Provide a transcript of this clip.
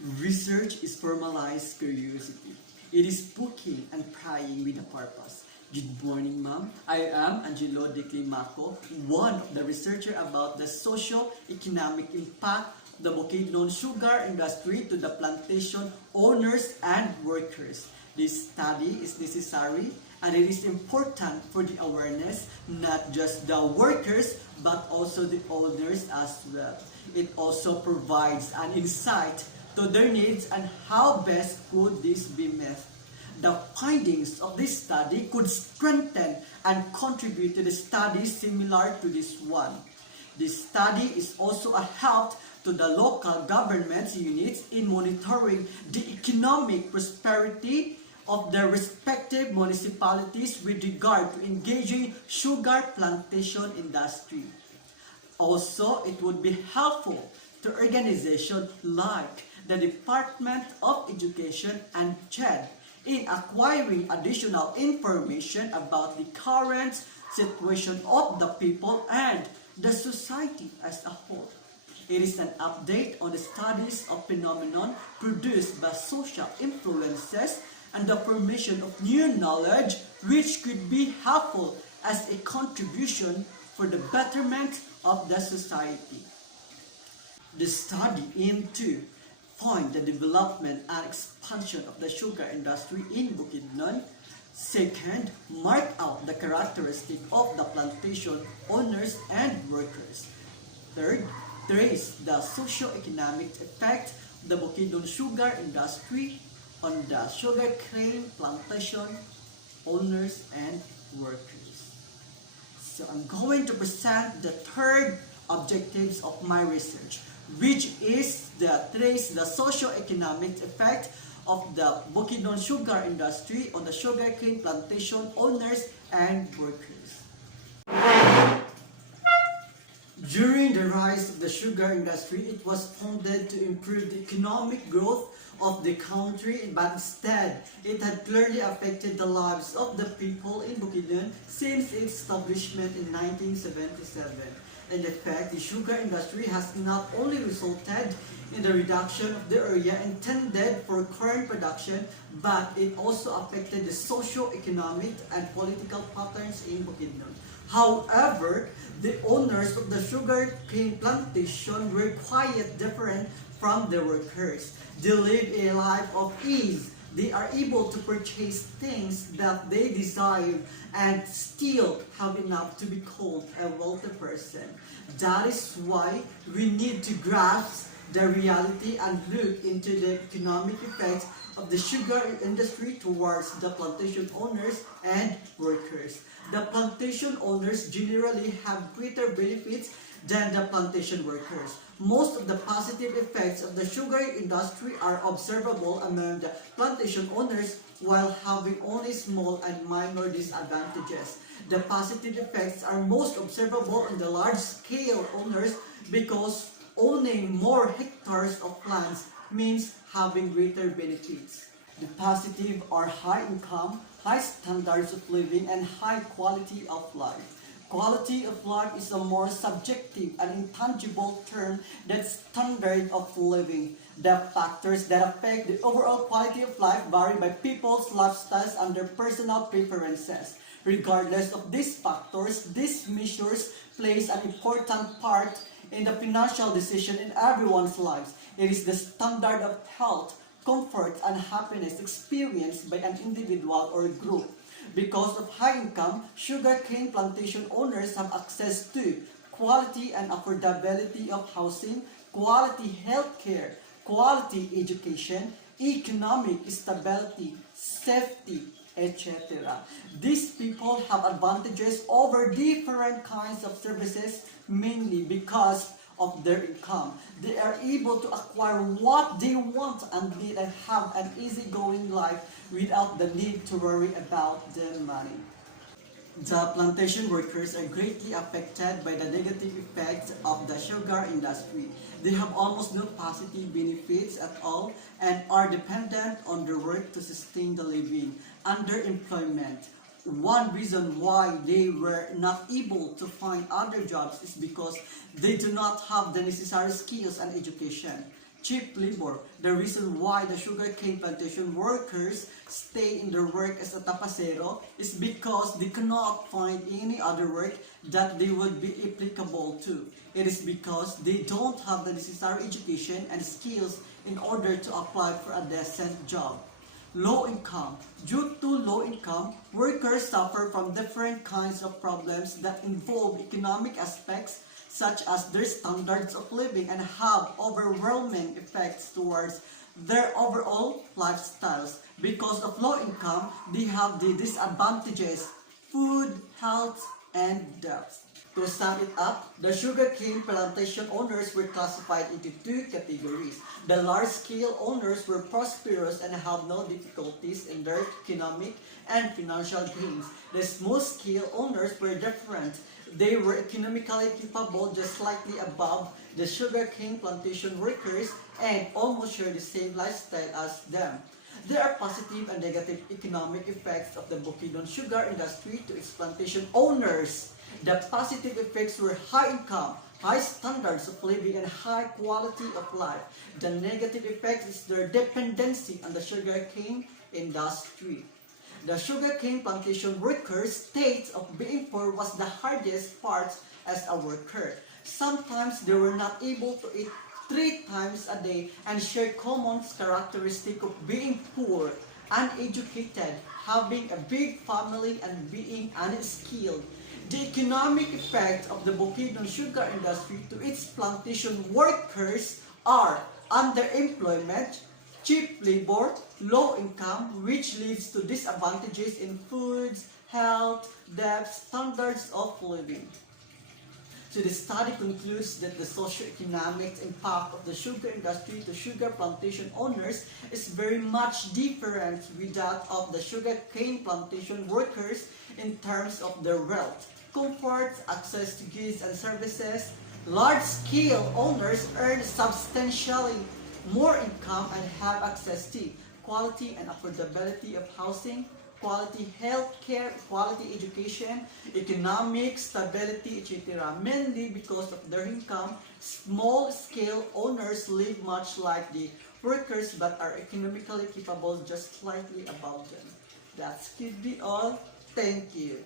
Research is formalized curiosity. It is poking and prying with a purpose. Good morning, ma'am. I am Angelo De Climaco, one of the researchers about the socio-economic impact of the Bukidnon sugar industry to the plantation owners and workers. This study is necessary and it is important for the awareness, not just the workers, but also the owners as well. It also provides an insight to their needs and how best could this be met. The findings of this study could strengthen and contribute to the studies similar to this one. This study is also a help to the local government units in monitoring the economic prosperity of their respective municipalities with regard to engaging sugar plantation industry. Also, it would be helpful to organizations like the Department of Education and CHED in acquiring additional information about the current situation of the people and the society as a whole. It is an update on the studies of phenomenon produced by social influences and the formation of new knowledge which could be helpful as a contribution for the betterment of the society. The study aimed to find the development and expansion of the sugar industry in Bukidnon. Second, mark out the characteristic of the plantation owners and workers. Third, trace the socio-economic effect of the Bukidnon sugar industry on the sugarcane plantation owners and workers. So I'm going to present the third objectives of my research, which is the trace the socio-economic effect of the Bukidnon sugar industry on the sugarcane plantation owners and workers. During the rise of the sugar industry, it was founded to improve the economic growth of the country, but instead, it had clearly affected the lives of the people in Bukidnon since its establishment in 1977. In effect, the sugar industry has not only resulted in the reduction of the area intended for corn production, but it also affected the socio-economic and political patterns in Bukidnon. However, the owners of the sugarcane plantation were quite different from the workers. They live a life of ease. They are able to purchase things that they desire and still have enough to be called a wealthy person. That is why we need to grasp the reality and look into the economic effects of the sugar industry towards the plantation owners and workers. The plantation owners generally have greater benefits than the plantation workers. Most of the positive effects of the sugar industry are observable among the plantation owners while having only small and minor disadvantages. The positive effects are most observable in the large-scale owners because owning more hectares of lands means having greater benefits. The positive are high income, high standards of living, and high quality of life. Quality of life is a more subjective and intangible term than standard of living. The factors that affect the overall quality of life vary by people's lifestyles and their personal preferences. Regardless of these factors, these measures plays an important part in the financial decision in everyone's lives. It is the standard of health, comfort, and happiness experienced by an individual or group. Because of high income, sugarcane plantation owners have access to quality and affordability of housing, quality health care, quality education, economic stability, safety, etc. These people have advantages over different kinds of services mainly because of their income. They are able to acquire what they want and need and have an easygoing life without the need to worry about their money. The plantation workers are greatly affected by the negative effects of the sugar industry. They have almost no positive benefits at all and are dependent on their work to sustain the living. Underemployment. One reason why they were not able to find other jobs is because they do not have the necessary skills and education. cheap labor. The reason why the sugarcane plantation workers stay in their work as a tapacero is because they cannot find any other work that they would be applicable to. It is because they don't have the necessary education and skills in order to apply for a decent job. Low income. Due to low income, workers suffer from different kinds of problems that involve economic aspects such as their standards of living and have overwhelming effects towards their overall lifestyles. Because of low income, they have the disadvantages: food, health, and debt. To sum it up, the sugarcane plantation owners were classified into two categories. The large-scale owners were prosperous and have no difficulties in their economic and financial gains. The small-scale owners were different. They were economically capable, just slightly above the sugarcane plantation workers, and almost share the same lifestyle as them. There are positive and negative economic effects of the Bukidnon sugar industry to its plantation owners. The positive effects were high income, high standards of living, and high quality of life. The negative effects is their dependency on the sugarcane industry. The sugarcane plantation workers' state of being poor was the hardest part as a worker. Sometimes they were not able to eat 3 times a day and share common characteristic of being poor, uneducated, having a big family, and being unskilled. The economic effect of the Bukidnon sugar industry to its plantation workers are underemployment, cheap labor, low income, which leads to disadvantages in foods, health, debt, standards of living. So the study concludes that the socio-economic impact of the sugar industry to sugar plantation owners is very much different with that of the sugarcane plantation workers in terms of their wealth, comfort, access to goods and services. Large-scale owners earn substantially more income and have access to quality and affordability of housing, quality health care, quality education, economic stability, etc. Mainly because of their income, small-scale owners live much like the workers but are economically capable just slightly above them. That could be all. Thank you.